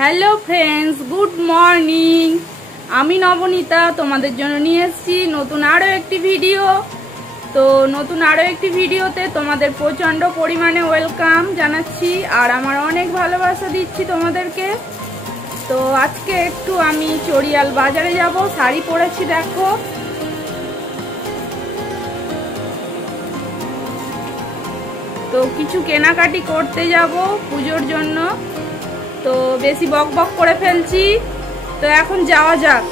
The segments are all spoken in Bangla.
Hello friends, good morning. আমি নবনীতা তোমাদের জন্য নিয়ে এসেছি নতুন আরও একটি ভিডিও। তো নতুন আরও একটি ভিডিওতে তোমাদের প্রচণ্ড পরিমাণে ওয়েলকাম জানাচ্ছি আর আমার অনেক ভালোবাসা দিচ্ছি তোমাদেরকে। তো আজকে একটু আমি চড়িয়াল বাজারে যাব, শাড়ি পরেছি দেখো। তো কিছু কেনাকাটি করতে যাব পুজোর জন্য। তো বেশি বক বক করে ফেলছি, তো এখন যাওয়া যাক।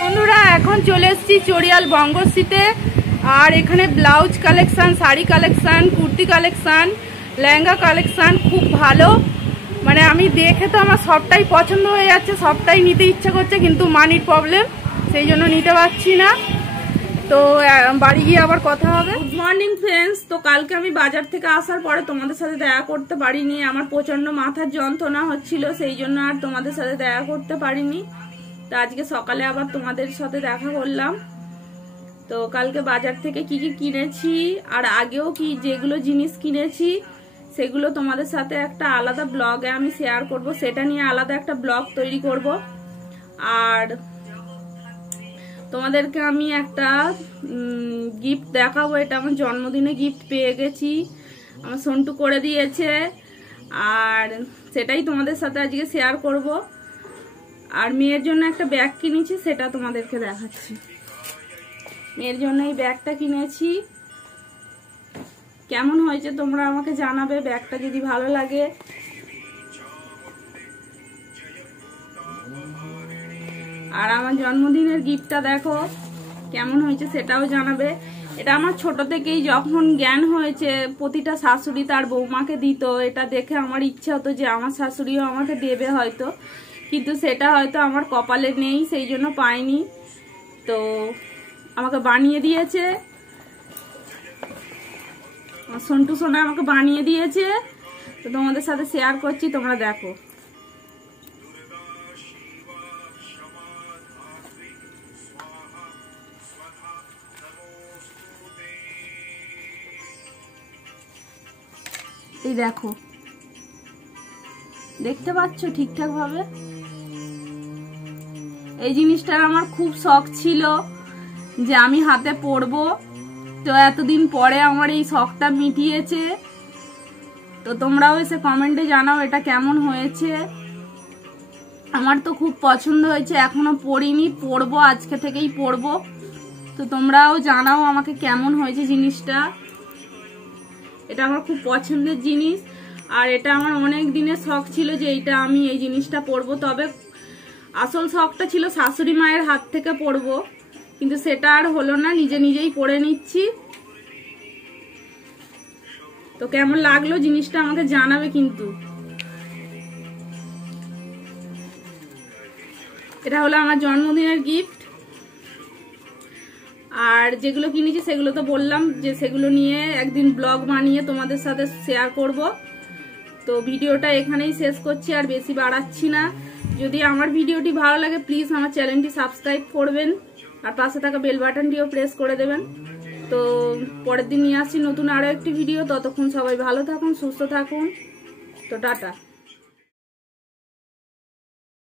বন্ধুরা, এখন চলে এসেছি চড়িয়াল বঙ্গশ্রীতে। আর এখানে blouse collection, sari collection, kurti collection, lehenga collection খুব ভালো। মানে আমি দেখে তো আমার সবটাই পছন্দ হয়ে যাচ্ছে, সবটাই নিতে ইচ্ছা করছে, কিন্তু মানির প্রবলেম, সেই জন্য নিতে পারছি না। তো বাড়ি গিয়ে আবার কথা হবে। Good morning friends. তো কালকে আমি বাজার থেকে আসার পরে তোমাদের সাথে দেখা করতে পারিনি, আমার প্রচণ্ড মাথার যন্ত্রণা হচ্ছিল, সেই জন্য আর তোমাদের সাথে দেখা করতে পারিনি। তো আজকে সকালে আবার তোমাদের সাথে দেখা করলাম। তো কালকে বাজার থেকে কি কি কিনেছি আর আগেও কি যেগুলো জিনিস কিনেছি সেগুলো তোমাদের সাথে একটা আলাদা ব্লগে আমি শেয়ার করব, সেটা নিয়ে আলাদা একটা ব্লগ তৈরি করব। আর তোমাদেরকে আমি একটা গিফট দেখাবো, এটা আমার জন্মদিনে গিফট পেয়ে গেছি, আমার সন্টু করে দিয়েছে, আর সেটাই তোমাদের সাথে আজকে শেয়ার করব। আর মেয়ের জন্য একটা ব্যাগ কিনেছি, সেটা তোমাদেরকে দেখাচ্ছি। মেয়ের জন্য এই ব্যাগটা কিনেছি, কেমন হয়েছে তোমরা আমাকে জানাবে, ব্যাগটা যদি ভালো লাগে। আর আমার জন্মদিনের গিফটটা দেখো কেমন হয়েছে সেটাও জানাবে। এটা আমার ছোট থেকেই যখন জ্ঞান হয়েছে প্রতিটা শাশুড়ি তার বৌমাকে দিত, এটা দেখে আমার ইচ্ছা হতো যে আমার শাশুড়িও আমাকে দেবে হয়তো, কিন্তু সেটা হয়তো আমার কপালে নেই, সেই জন্য পাইনি। তো আমাকে বানিয়ে দিয়েছে সন্টু সোনা, আমাকে বানিয়ে দিয়েছে, তো তোমাদের সাথে শেয়ার করছি, তোমরা দেখো। এই দেখো, দেখতে পাচ্ছ ঠিকঠাক ভাবে? এই জিনিসটার আমার খুব শখ ছিল যে আমি হাতে পরবো, তো এতদিন পরে আমার এই শখটা মিটিয়েছে। তো তোমরাও এসে কমেন্টে জানাও এটা কেমন হয়েছে। আমার তো খুব পছন্দ হয়েছে, এখনো পরিনি, পরবো, আজকে থেকেই পরবো। তো তোমরাও জানাও আমাকে কেমন হয়েছে জিনিসটা। এটা আমার খুব পছন্দের জিনিস, আর এটা আমার অনেক দিনের শখ ছিল যে আমি এই জিনিসটা পরবো। তবে আসল শখটা ছিল শাশুড়ি মায়ের হাত থেকে পরবো, কিন্তু সেটা আর হলো না, নিজে নিজেই পরে নিচ্ছি। তো কেমন লাগলো জিনিসটা আমাকে জানাবে কিন্তু। এটা হলো আমার জন্মদিনের গিফট। আর যেগুলো কিনেছি সেগুলো তো বললাম যে সেগুলো নিয়ে একদিন ব্লগ বানিয়ে তোমাদের সাথে শেয়ার করব। তো ভিডিওটা এখানেই শেষ করছি, আর বেশি বাড়াচ্ছি না। যদি আমার ভিডিওটি ভালো লাগে প্লিজ আমার চ্যানেলটি সাবস্ক্রাইব করবেন, আর পাশে থাকা বেল বাটনটিও প্রেস করে দেবেন। তো পরের দিন নিয়ে আসছি নতুন আরো একটি ভিডিও। ততক্ষণ সবাই ভালো থাকুন, সুস্থ থাকুন। তো টাটা।